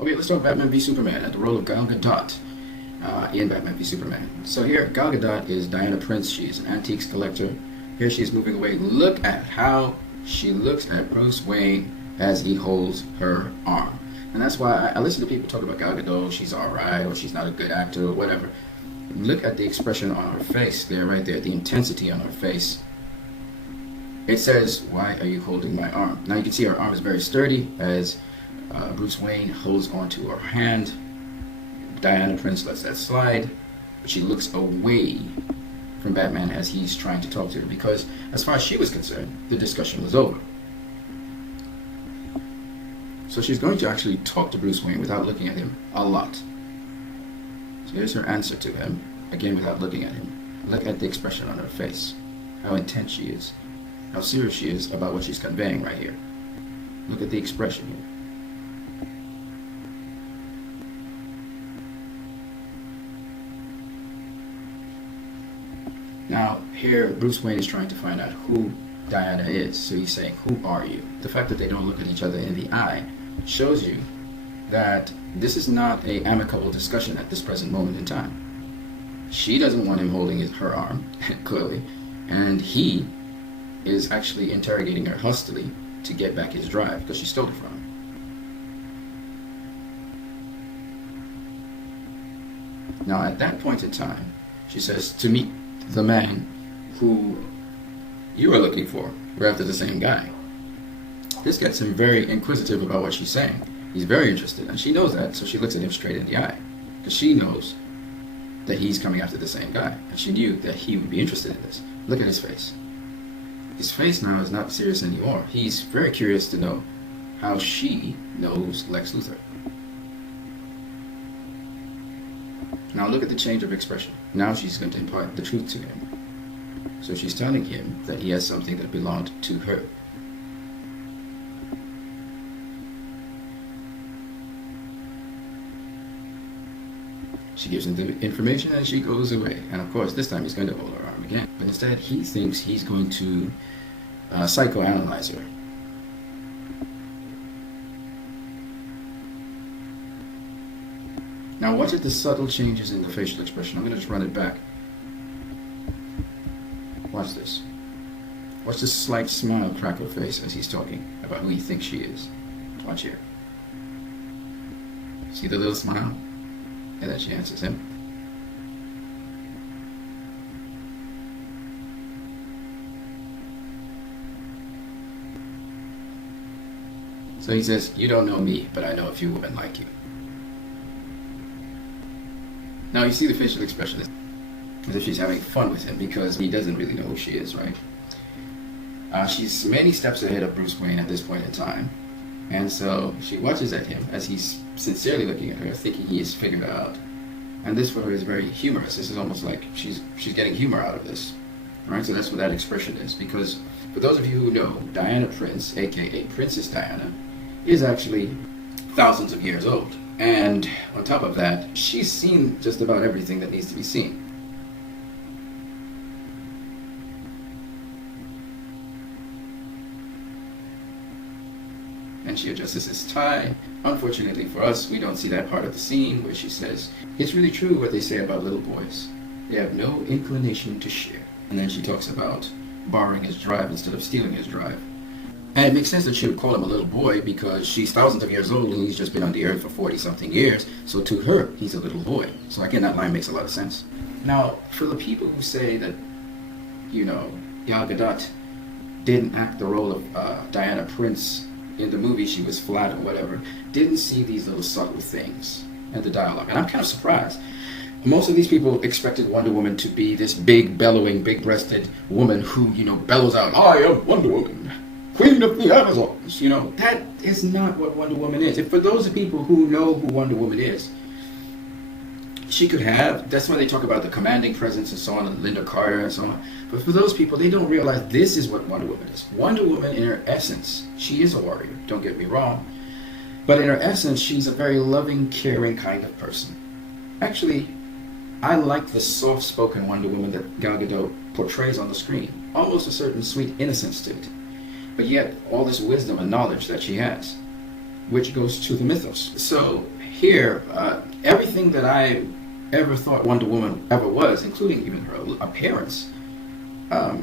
Okay, let's talk Batman v Superman at the role of Gal Gadot in Batman v Superman. So here, Gal Gadot is Diana Prince. She's an antiques collector. Here she's moving away. Look at how she looks at Bruce Wayne as he holds her arm. And that's why I listen to people talk about Gal Gadot, she's alright, or she's not a good actor, or whatever. Look at the expression on her face there, right there, the intensity on her face. It says, "Why are you holding my arm?" Now you can see her arm is very sturdy as Bruce Wayne holds onto her hand. Diana Prince lets that slide, but she looks away from Batman as he's trying to talk to her, because as far as she was concerned, the discussion was over. So she's going to actually talk to Bruce Wayne without looking at him a lot. So here's her answer to him, again without looking at him. Look at the expression on her face, how intense she is, how serious she is about what she's conveying right here. Look at the expression here. Now, here Bruce Wayne is trying to find out who Diana is. So he's saying, "Who are you?" The fact that they don't look at each other in the eye shows you that this is not an amicable discussion at this present moment in time. She doesn't want him holding her arm, clearly, and he is actually interrogating her hustily to get back his drive because she stole it from him. Now, at that point in time, she says, "To meet the man who you are looking for. We're after the same guy." This gets him very inquisitive about what she's saying. He's very interested, and she knows that, so she looks at him straight in the eye, because she knows that he's coming after the same guy, and she knew that he would be interested in this. Look at his face. His face now is not serious anymore. He's very curious to know how she knows Lex Luthor. Now look at the change of expression. Now she's going to impart the truth to him. So she's telling him that he has something that belonged to her. She gives him the information and she goes away. And of course, this time he's going to hold her arm again. But instead, he thinks he's going to psychoanalyze her. Now watch at the subtle changes in the facial expression. I'm going to just run it back. Watch this. Watch this slight smile crack her face as he's talking about who he thinks she is. Watch here. See the little smile? And then she answers him. So he says, "You don't know me, but I know a few women like you." Now you see the facial expression as if she's having fun with him because he doesn't really know who she is, right? She's many steps ahead of Bruce Wayne at this point in time. And so she watches at him as he's sincerely looking at her, thinking he has figured it out. And this for her is very humorous. This is almost like she's getting humor out of this. Right? So that's what that expression is. Because for those of you who know, Diana Prince, aka Princess Diana, is actually thousands of years old. And on top of that, she's seen just about everything that needs to be seen. And she adjusts his tie. Unfortunately for us, we don't see that part of the scene where she says, "It's really true what they say about little boys. They have no inclination to share." And then she talks about borrowing his drive instead of stealing his drive. And it makes sense that she would call him a little boy because she's thousands of years old and he's just been on the earth for 40-something years. So to her, he's a little boy. So again, that line makes a lot of sense. Now, for the people who say that, Gal Gadot didn't act the role of Diana Prince in the movie, she was flat or whatever, didn't see these little subtle things and the dialogue. And I'm kind of surprised. Most of these people expected Wonder Woman to be this big, bellowing, big-breasted woman who, bellows out, "I am Wonder Woman, Queen of the Amazons." That is not what Wonder Woman is. And for those people who know who Wonder Woman is, she could have, that's why they talk about the commanding presence and so on, and Linda Carter and so on. But for those people, they don't realize this is what Wonder Woman is. Wonder Woman, in her essence, she is a warrior, don't get me wrong. But in her essence, she's a very loving, caring kind of person. Actually, I like the soft-spoken Wonder Woman that Gal Gadot portrays on the screen. Almost a certain sweet innocence to it. But yet, all this wisdom and knowledge that she has. which goes to the mythos. So here, everything that I ever thought Wonder Woman ever was, including even her appearance,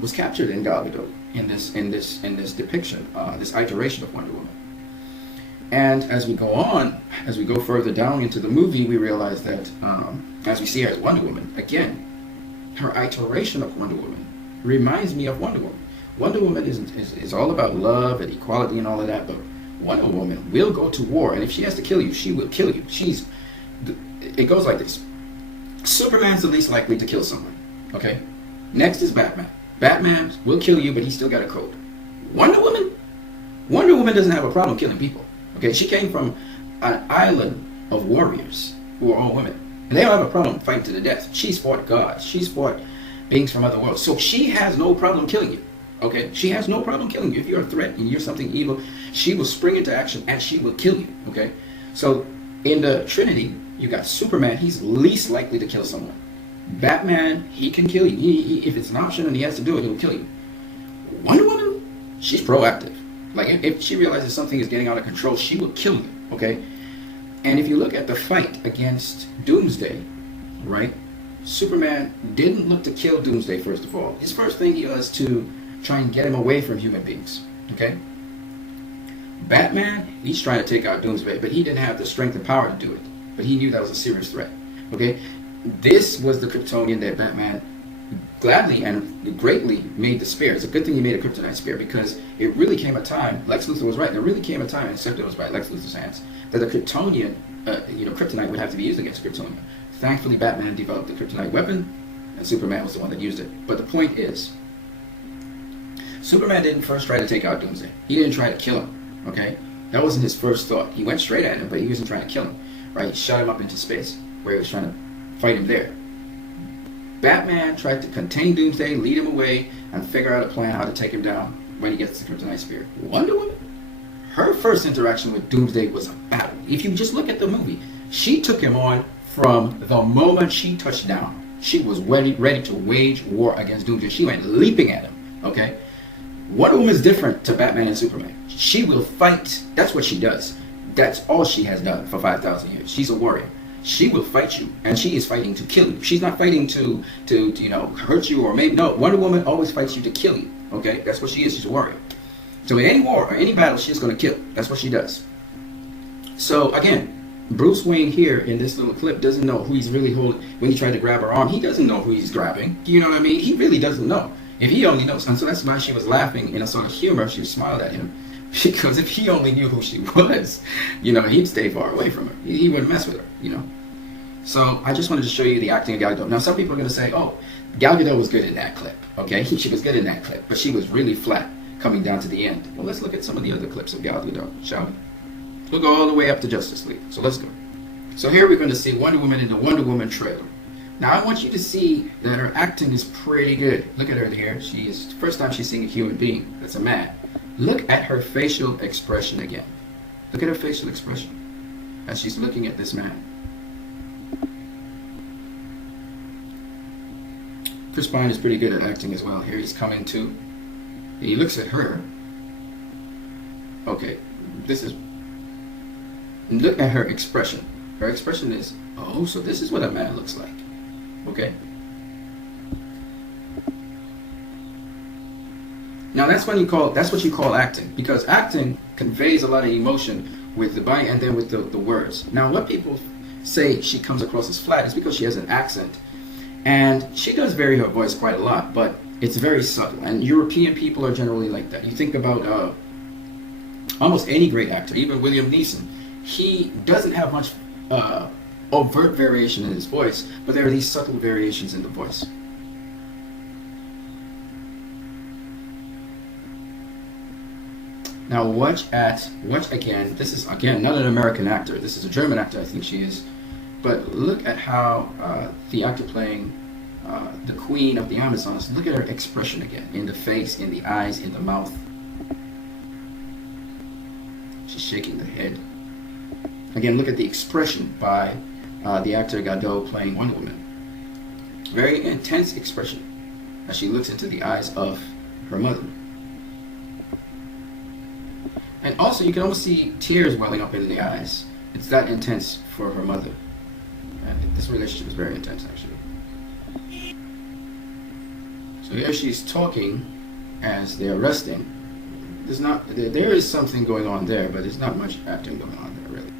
was captured in Gal Gadot in this depiction, this iteration of Wonder Woman. And as we go on, as we go further down into the movie, we realize that as we see her as Wonder Woman, again, her iteration of Wonder Woman reminds me of Wonder Woman. Wonder Woman is all about love and equality and all of that, but Wonder Woman will go to war, and if she has to kill you, she will kill you. It goes like this. Superman's the least likely to kill someone, okay? Next is Batman. Batman will kill you, but he's still got a code. Wonder Woman doesn't have a problem killing people, okay? She came from an island of warriors who are all women, and they don't have a problem fighting to the death. She's fought gods. She's fought beings from other worlds, so she has no problem killing you. Okay, she has no problem killing you. If you're a threat and you're something evil, she will spring into action and she will kill you. Okay, so in the Trinity, you got Superman. He's least likely to kill someone. Batman, he can kill you. If it's an option and he has to do it, he'll kill you. Wonder Woman, she's proactive. Like if she realizes something is getting out of control, she will kill you. Okay, and if you look at the fight against Doomsday, right? Superman didn't look to kill Doomsday first of all. His first thing he was to try and get him away from human beings, okay? Batman, he's trying to take out Doomsday, but he didn't have the strength and power to do it. But he knew that was a serious threat, okay? This was the Kryptonian that Batman gladly and greatly made the spear. It's a good thing he made a kryptonite spear, because it really came a time, Lex Luthor was right, there really came a time, except it was by Lex Luthor's hands, that the Kryptonian, kryptonite would have to be used against Kryptonian. Thankfully, Batman developed the kryptonite weapon, and Superman was the one that used it. But the point is, Superman didn't first try to take out Doomsday. He didn't try to kill him, okay? That wasn't his first thought. He went straight at him, but he wasn't trying to kill him, right? He shot him up into space, where he was trying to fight him there. Batman tried to contain Doomsday, lead him away, and figure out a plan how to take him down when he gets the kryptonite spear. Wonder Woman, her first interaction with Doomsday was a battle. If you just look at the movie, she took him on from the moment she touched down. She was ready to wage war against Doomsday. She went leaping at him, okay? Wonder Woman is different to Batman and Superman. She will fight. That's what she does. That's all she has done for 5,000 years. She's a warrior. She will fight you, and she is fighting to kill you. She's not fighting to hurt you or maybe no. Wonder Woman always fights you to kill you. Okay, that's what she is. She's a warrior. So in any war or any battle, she's going to kill. That's what she does. So again, Bruce Wayne here in this little clip doesn't know who he's really holding. When he tried to grab her arm, he doesn't know who he's grabbing. You know what I mean? He really doesn't know. If he only knows, and so that's why she was laughing in a sort of humor. She smiled at him, because if he only knew who she was, he'd stay far away from her. He wouldn't mess with her, So I just wanted to show you the acting of Gal Gadot. Now some people are going to say, oh, Gal Gadot was good in that clip, okay? She was good in that clip, but she was really flat coming down to the end. Well, let's look at some of the other clips of Gal Gadot, shall we? We'll go all the way up to Justice League. So let's go. So here we're going to see Wonder Woman in the Wonder Woman trailer. Now I want you to see that her acting is pretty good. Look at her here. First time she's seeing a human being. That's a man. Look at her facial expression again. Look at her facial expression as she's looking at this man. Chris Pine is pretty good at acting as well. Here he's coming to. He looks at her. Okay, look at her expression. Her expression is, oh, so this is what a man looks like. Okay. Now that's what you call acting, because acting conveys a lot of emotion with the body and then with the words. Now what people say she comes across as flat is because she has an accent, and she does vary her voice quite a lot, but it's very subtle, and European people are generally like that. You think about almost any great actor, even William Neeson, he doesn't have much overt variation in his voice, but there are these subtle variations in the voice. Now watch again. This is again not an American actor. This is a German actor, I think she is. But look at how the actor playing the Queen of the Amazons. Look at her expression again, in the face, in the eyes, in the mouth. She's shaking the head. Again, look at the expression by the actor Gadot playing Wonder Woman. Very intense expression as she looks into the eyes of her mother. And Also, you can almost see tears welling up in the eyes. It's that intense for her mother. And this relationship is very intense, actually. So here she's talking as they're resting. There is something going on there, but there's not much acting going on there, really.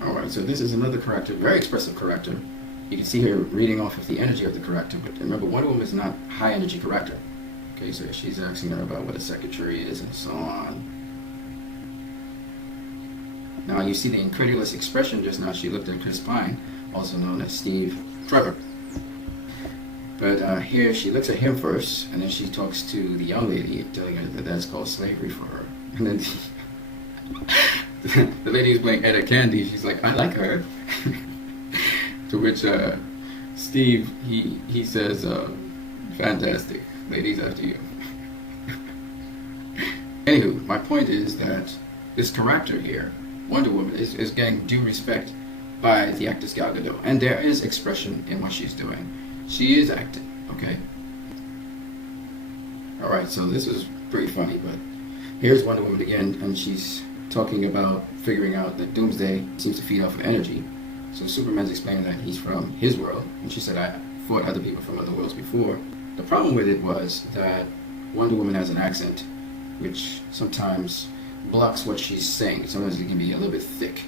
Alright, so this is another character, very expressive character. You can see her reading off of the energy of the character, but remember, Wonder Woman is not a high energy character. Okay, so she's asking her about what a secretary is and so on. Now you see the incredulous expression just now. She looked at Chris Pine, also known as Steve Trevor. But here she looks at him first, and then she talks to the young lady, telling her that that's called slavery for her. And then the lady who's playing Etta Candy, she's like, I like her. To which Steve, he says, fantastic, ladies after you. Anywho, my point is that this character here, Wonder Woman, is getting due respect by the actress Gal Gadot. And there is expression in what she's doing. She is acting, okay? Alright, so this is pretty funny, but here's Wonder Woman again, and she's talking about figuring out that Doomsday seems to feed off of energy. So Superman's explaining that he's from his world, and she said, I fought other people from other worlds before. The problem with it was that Wonder Woman has an accent, which sometimes blocks what she's saying. Sometimes it can be a little bit thick,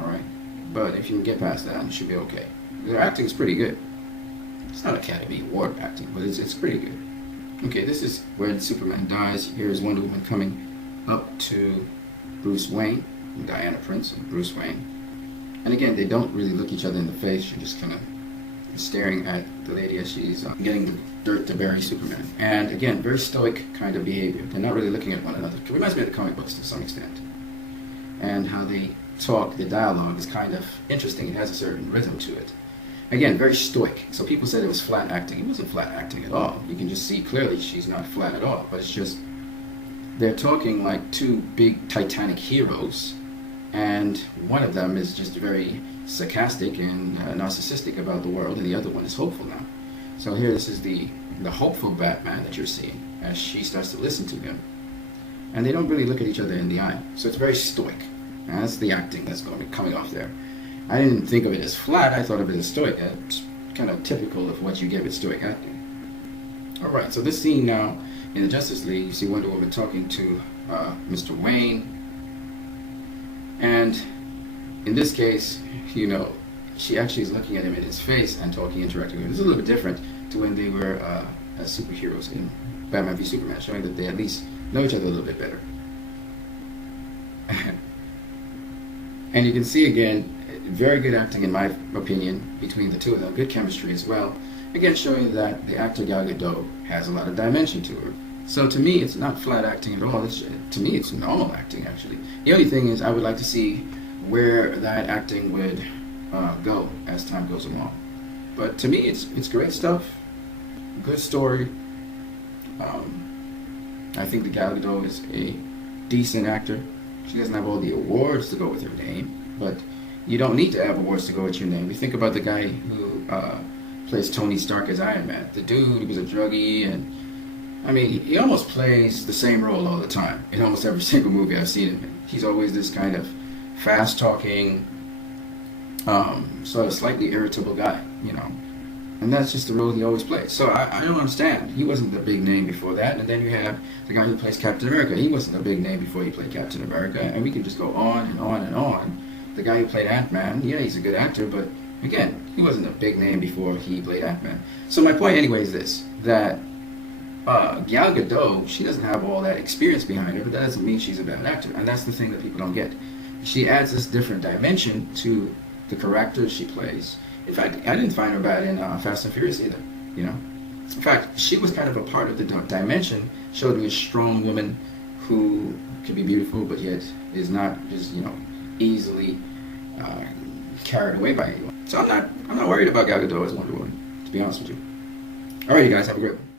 alright? But if you can get past that, it should be okay. Her acting is pretty good. It's not Academy Award acting, but it's pretty good. Okay, this is where Superman dies. Here's Wonder Woman coming up to Bruce Wayne, Diana Prince and Bruce Wayne. And again, they don't really look each other in the face. She's just kind of staring at the lady as she's getting the dirt to bury Superman. And again, very stoic kind of behavior. They're not really looking at one another. It reminds me of the comic books to some extent. And how they talk, the dialogue is kind of interesting. It has a certain rhythm to it. Again, very stoic. So people said it was flat acting. It wasn't flat acting at all. You can just see clearly she's not flat at all. But it's just, they're talking like two big Titanic heroes. And one of them is just very sarcastic and narcissistic about the world, and the other one is hopeful now. So here, this is the hopeful Batman that you're seeing as she starts to listen to him. And they don't really look at each other in the eye. So it's very stoic. And that's the acting that's coming off there. I didn't think of it as flat, I thought of it as stoic. It's kind of typical of what you get with stoic acting. Alright, so this scene now in the Justice League, you see Wonder Woman talking to Mr. Wayne. And in this case, you know, she actually is looking at him in his face and talking, interacting with him. It's a little bit different to when they were as superheroes in Batman v Superman, showing that they at least know each other a little bit better. And you can see again, very good acting in my opinion between the two of them, good chemistry as well. Again, showing that the actor Gal Gadot has a lot of dimension to her. So to me, it's not flat acting at all. To me, it's normal acting, actually. The only thing is I would like to see where that acting would go as time goes along. But to me, it's great stuff. Good story. I think the Gal Gadot is a decent actor. She doesn't have all the awards to go with her name, but you don't need to have awards to go with your name. You think about the guy who plays Tony Stark as Iron Man. The dude was a druggie, and I mean, he almost plays the same role all the time in almost every single movie I've seen him in. He's always this kind of fast-talking, sort of slightly irritable guy, you know. And that's just the role he always plays. So I don't understand. He wasn't the big name before that. And then you have the guy who plays Captain America. He wasn't a big name before he played Captain America. And we can just go on and on and on. The guy who played Ant-Man, yeah, he's a good actor, but again, he wasn't a big name before he played Ant-Man. So my point anyway is this, that Gal Gadot, she doesn't have all that experience behind her, but that doesn't mean she's a bad actor. And that's the thing that people don't get. She adds this different dimension to the characters she plays. In fact, I didn't find her bad in Fast and Furious either, you know. In fact, she was kind of a part of the dimension, showed me a strong woman who can be beautiful, but yet is not just, you know, easily carried away by anyone. So I'm not worried about Gal Gadot as Wonder Woman, to be honest with you. Alright, you guys, have a great one.